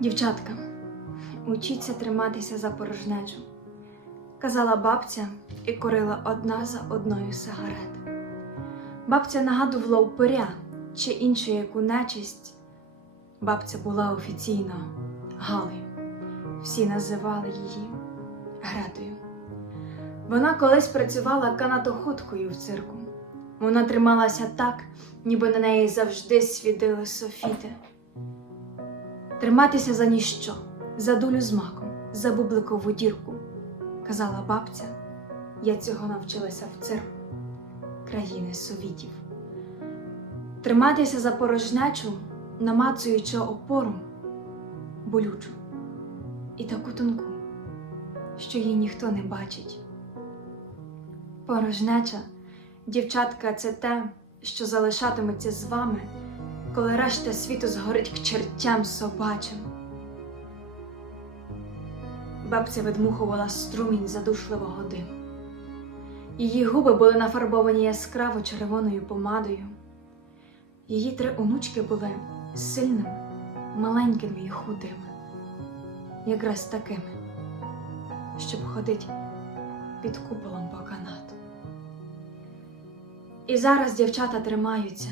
Дівчатка, учіться триматися за порожнечу, казала бабця і курила одна за одною сигарет. Бабця нагадувала упиря чи іншу яку нечисть. Бабця була офіційно Галею. Всі називали її Гретою. Вона колись працювала канатоходкою в цирку. Вона трималася так, ніби на неї завжди світили софіти. Триматися за ніщо, за дулю з маком, за бубликову дірку, казала бабця. Я цього навчилася в цирку країни совітів. Триматися за порожнечу, намацуючи опору, болючу і таку тонку, що її ніхто не бачить. Порожнеча, дівчатка, це те, що залишатиметься з вами, коли решта світу згорить к чертям собачим. Бабця видмухувала струмінь задушливого диму. Її губи були нафарбовані яскраво червоною помадою. Її три онучки були сильними, маленькими і худими, якраз такими, щоб ходить під куполом по канату. І зараз дівчата тримаються,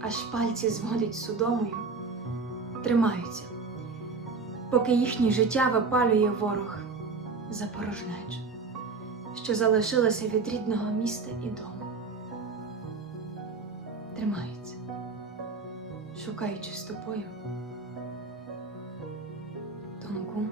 аж пальці зводить судомою, тримаються, поки їхнє життя випалює ворог за що залишилося від рідного міста і дому. Тримаються, шукаючи з тобою тонку.